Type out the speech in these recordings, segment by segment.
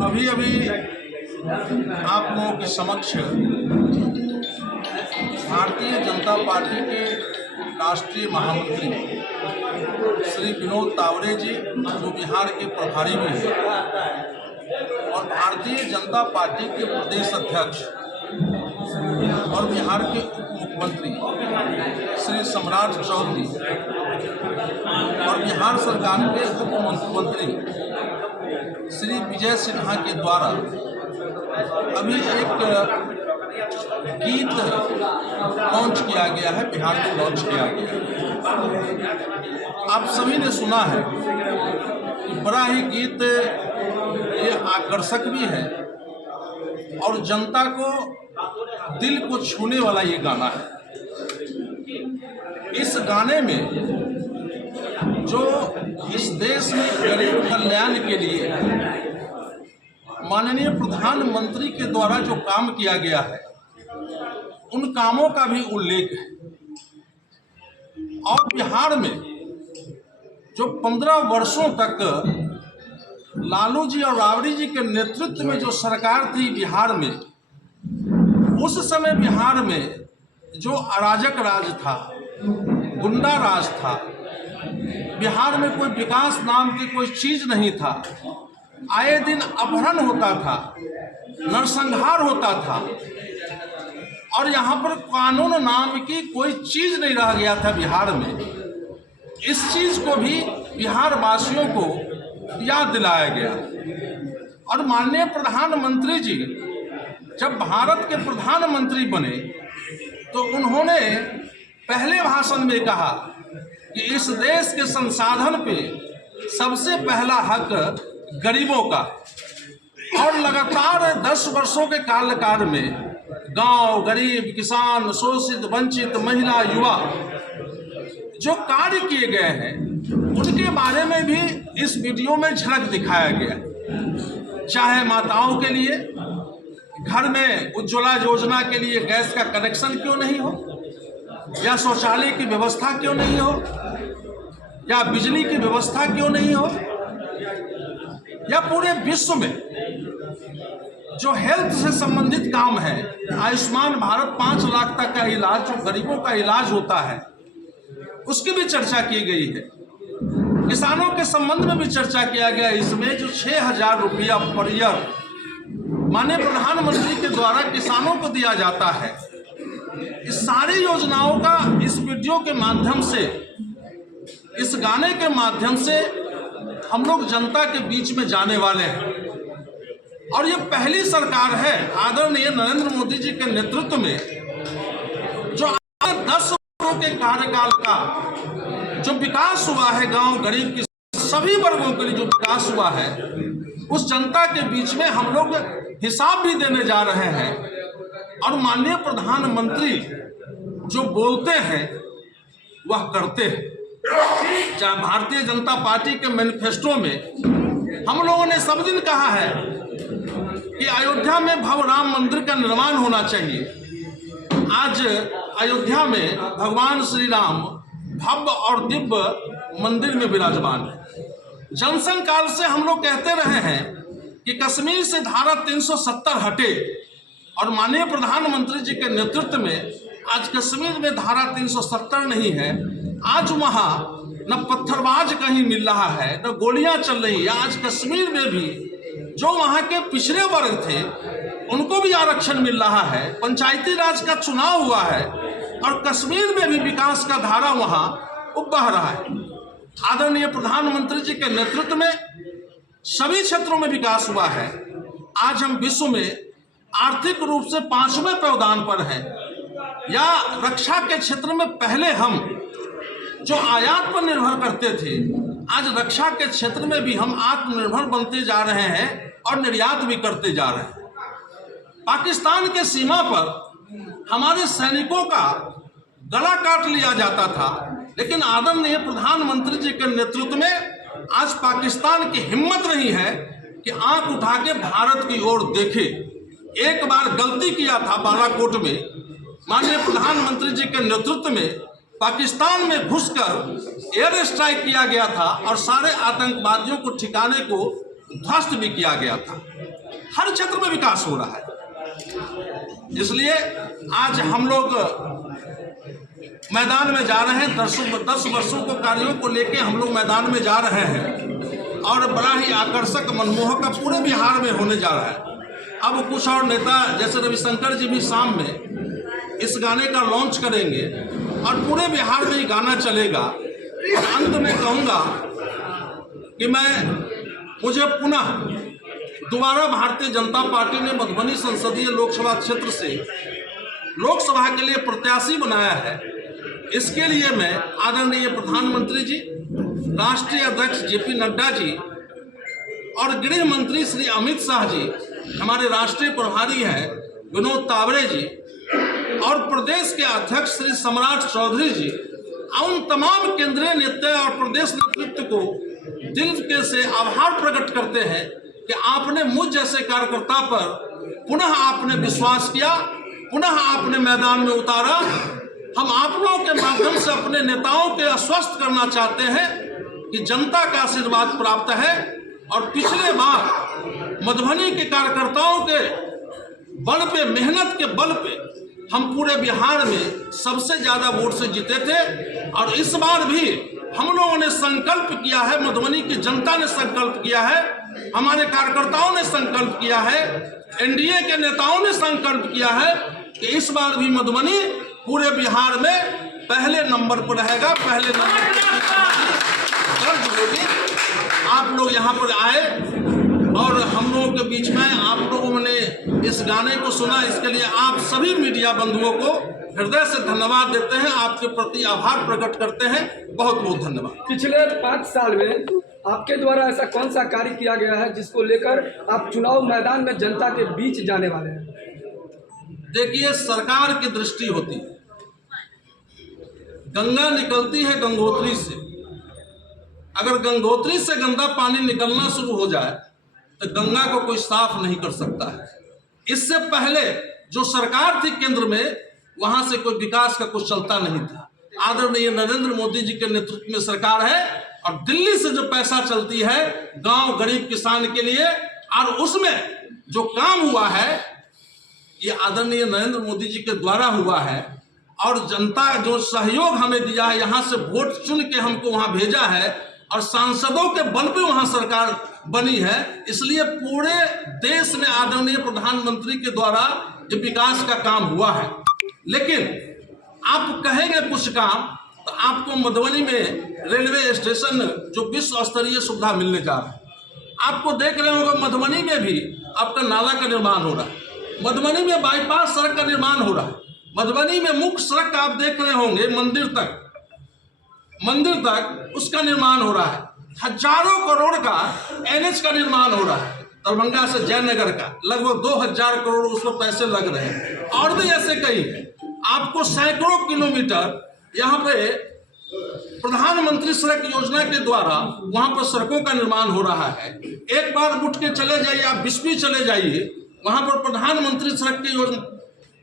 अभी अभी आप लोगों के समक्ष भारतीय जनता पार्टी के राष्ट्रीय महामंत्री श्री विनोद तावड़े जी, जो बिहार के प्रभारी भी हैं, और भारतीय जनता पार्टी के प्रदेश अध्यक्ष और बिहार के उप मुख्यमंत्री श्री सम्राट चौधरी और बिहार सरकार के उप मुख्यमंत्री श्री विजय सिन्हा के द्वारा अभी एक गीत लॉन्च किया गया है, बिहार में लॉन्च किया गया है। आप सभी ने सुना है कि बड़ा ही गीत ये आकर्षक भी है और जनता को दिल को छूने वाला ये गाना है। इस गाने में जो इस देश में गरीब कल्याण के लिए माननीय प्रधानमंत्री के द्वारा जो काम किया गया है, उन कामों का भी उल्लेख है। और बिहार में जो 15 वर्षों तक लालू जी और राबड़ी जी के नेतृत्व में जो सरकार थी बिहार में, उस समय बिहार में जो अराजक राज था, गुंडा राज था, बिहार में कोई विकास नाम की कोई चीज नहीं था। आए दिन अपहरण होता था, नरसंहार होता था और यहाँ पर कानून नाम की कोई चीज नहीं रह गया था बिहार में। इस चीज को भी बिहार वासियों को याद दिलाया गया। और माननीय प्रधानमंत्री जी जब भारत के प्रधानमंत्री बने तो उन्होंने पहले भाषण में कहा कि इस देश के संसाधन पे सबसे पहला हक गरीबों का। और लगातार 10 वर्षों के कार्यकाल में गांव, गरीब, किसान, शोषित, वंचित, महिला, युवा जो कार्य किए गए हैं, उनके बारे में भी इस वीडियो में झलक दिखाया गया। चाहे माताओं के लिए घर में उज्ज्वला योजना के लिए गैस का कनेक्शन क्यों नहीं हो, या शौचालय की व्यवस्था क्यों नहीं हो, या बिजली की व्यवस्था क्यों नहीं हो, या पूरे विश्व में जो हेल्थ से संबंधित काम है, आयुष्मान भारत 5 लाख तक का इलाज जो गरीबों का इलाज होता है, उसकी भी चर्चा की गई है। किसानों के संबंध में भी चर्चा किया गया। इसमें जो 6,000 रुपया पर ईयर माननीय प्रधानमंत्री के द्वारा किसानों को दिया जाता है, इस सारी योजनाओं का इस वीडियो के माध्यम से, इस गाने के माध्यम से हम लोग जनता के बीच में जाने वाले हैं। और ये पहली सरकार है आदरणीय नरेंद्र मोदी जी के नेतृत्व में जो 10 वर्षों के कार्यकाल का जो विकास हुआ है, गांव, गरीब की सभी वर्गों के लिए जो विकास हुआ है, उस जनता के बीच में हम लोग हिसाब भी देने जा रहे हैं। और माननीय प्रधानमंत्री जो बोलते हैं वह करते हैं। चाहे भारतीय जनता पार्टी के मैनिफेस्टो में हम लोगों ने सब दिन कहा है कि अयोध्या में भव्य राम मंदिर का निर्माण होना चाहिए। आज अयोध्या में भगवान श्री राम भव्य और दिव्य मंदिर में विराजमान है। जनसंघ काल से हम लोग कहते रहे हैं कि कश्मीर से धारा 370 हटे, और माननीय प्रधानमंत्री जी के नेतृत्व में आज कश्मीर में धारा 370 नहीं है। आज वहाँ न पत्थरबाज कहीं मिल रहा है, न गोलियां चल रही है। आज कश्मीर में भी जो वहाँ के पिछड़े वर्ग थे उनको भी आरक्षण मिल रहा है। पंचायती राज का चुनाव हुआ है और कश्मीर में भी विकास का धारा वहाँ बह रहा है। आदरणीय प्रधानमंत्री जी के नेतृत्व में सभी क्षेत्रों में विकास हुआ है। आज हम विश्व में आर्थिक रूप से 5वें पैदान पर हैं, या रक्षा के क्षेत्र में पहले हम जो आयात पर निर्भर करते थे, आज रक्षा के क्षेत्र में भी हम आत्मनिर्भर बनते जा रहे हैं और निर्यात भी करते जा रहे हैं। पाकिस्तान के सीमा पर हमारे सैनिकों का गला काट लिया जाता था, लेकिन आदरणीय प्रधानमंत्री जी के नेतृत्व में आज पाकिस्तान की हिम्मत नहीं है कि आंख उठा के भारत की ओर देखे। एक बार गलती किया था बालाकोट में, माननीय प्रधानमंत्री जी के नेतृत्व में पाकिस्तान में घुसकर एयर स्ट्राइक किया गया था और सारे आतंकवादियों को ठिकाने को ध्वस्त भी किया गया था। हर क्षेत्र में विकास हो रहा है। इसलिए आज हम लोग मैदान में जा रहे हैं। 10 वर्षों को कार्यों को लेके हम लोग मैदान में जा रहे हैं और बड़ा ही आकर्षक मनमोहक पूरे बिहार में होने जा रहा है। अब कुछ और नेता जैसे रविशंकर जी भी शाम में इस गाने का लॉन्च करेंगे और पूरे बिहार में ये गाना चलेगा। और अंत में कहूँगा कि मुझे पुनः दोबारा भारतीय जनता पार्टी ने मधुबनी संसदीय लोकसभा क्षेत्र से लोकसभा के लिए प्रत्याशी बनाया है। इसके लिए मैं आदरणीय प्रधानमंत्री जी, राष्ट्रीय अध्यक्ष जेपी नड्डा जी और गृह मंत्री श्री अमित शाह जी, हमारे राष्ट्रीय प्रभारी हैं विनोद तावड़े जी और प्रदेश के अध्यक्ष श्री सम्राट चौधरी जी, उन तमाम केंद्रीय नेता और प्रदेश नेतृत्व को दिल से आभार प्रकट करते हैं कि आपने मुझ जैसे कार्यकर्ता पर पुनः आपने विश्वास किया, पुनः आपने मैदान में उतारा। हम आप लोगों के माध्यम से अपने नेताओं के आश्वस्त करना चाहते हैं कि जनता का आशीर्वाद प्राप्त है और पिछले बार मधुबनी के कार्यकर्ताओं के बल पे, मेहनत के बल पे हम पूरे बिहार में सबसे ज्यादा वोट से जीते थे। और इस बार भी हम लोगों ने संकल्प किया है, मधुबनी की जनता ने संकल्प किया है, हमारे कार्यकर्ताओं ने संकल्प किया है, एनडीए के नेताओं ने संकल्प किया है कि इस बार भी मधुबनी पूरे बिहार में पहले नंबर पर रहेगा, पहले नंबर पर दर्ज होगी। आप लोग यहाँ पर आए और हम लोगों के बीच में आप लोगों ने इस गाने को सुना, इसके लिए आप सभी मीडिया बंधुओं को हृदय से धन्यवाद देते हैं, आपके प्रति आभार प्रकट करते हैं। बहुत बहुत धन्यवाद। पिछले 5 साल में आपके द्वारा ऐसा कौन सा कार्य किया गया है जिसको लेकर आप चुनाव मैदान में जनता के बीच जाने वाले हैं? देखिए, सरकार की दृष्टि होती है, गंगा निकलती है गंगोत्री से। अगर गंगोत्री से गंदा पानी निकलना शुरू हो जाए तो गंगा को कोई साफ नहीं कर सकता है। इससे पहले जो सरकार थी केंद्र में, वहां से कोई विकास का कुछ चलता नहीं था। आदरणीय नरेंद्र मोदी जी के नेतृत्व में सरकार है और दिल्ली से जो पैसा चलती है गांव गरीब किसान के लिए, और उसमें जो काम हुआ है ये आदरणीय नरेंद्र मोदी जी के द्वारा हुआ है। और जनता जो सहयोग हमें दिया है, यहाँ से वोट चुन के हमको वहाँ भेजा है और सांसदों के बल पे वहाँ सरकार बनी है। इसलिए पूरे देश में आदरणीय प्रधानमंत्री के द्वारा ये विकास का काम हुआ है। लेकिन आप कहेंगे कुछ काम, तो आपको मधुबनी में रेलवे स्टेशन जो विश्व स्तरीय सुविधा मिलने जा रहा है। आपको देख रहे होंगे मधुबनी में भी आपका नाला का निर्माण हो रहा है, मधुबनी में बाईपास सड़क का निर्माण हो रहा है, मधुबनी में मुख्य सड़क आप देख रहे होंगे मंदिर तक उसका निर्माण हो रहा है। हजारों करोड़ का एनएच का निर्माण हो रहा है, दरभंगा से जयनगर का लगभग 2000 करोड़ उसमें पैसे लग रहे हैं। और भी ऐसे कई आपको सैकड़ों किलोमीटर यहाँ पे प्रधानमंत्री सड़क योजना के द्वारा वहां पर सड़कों का निर्माण हो रहा है। एक बार उठ के चले जाइए, आप बिस्फी चले जाइए, वहां पर प्रधानमंत्री सड़क की योजना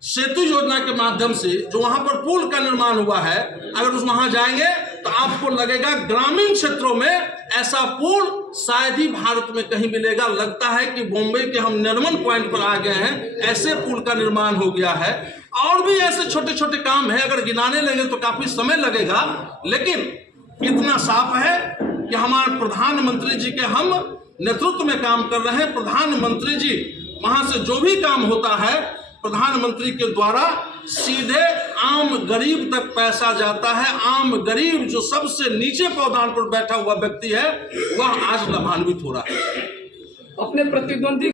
सेतु योजना के माध्यम से जो वहां पर पुल का निर्माण हुआ है, अगर उस वहां जाएंगे तो आपको लगेगा ग्रामीण क्षेत्रों में ऐसा पुल शायद ही भारत में कहीं मिलेगा। लगता है कि बॉम्बे के हम निर्मल पॉइंट पर आ गए हैं, ऐसे पुल का निर्माण हो गया है। और भी ऐसे छोटे छोटे काम है, अगर गिनाने लगे तो काफी समय लगेगा। लेकिन इतना साफ है कि हमारे प्रधानमंत्री जी के हम नेतृत्व में काम कर रहे हैं। प्रधानमंत्री जी वहां से जो भी काम होता है प्रधानमंत्री के द्वारा सीधे आम गरीब तक पैसा जाता है। आम गरीब जो सबसे नीचे पायदान पर बैठा हुआ व्यक्ति है वह आज लाभान्वित हो रहा है। अपने प्रतिद्वंदी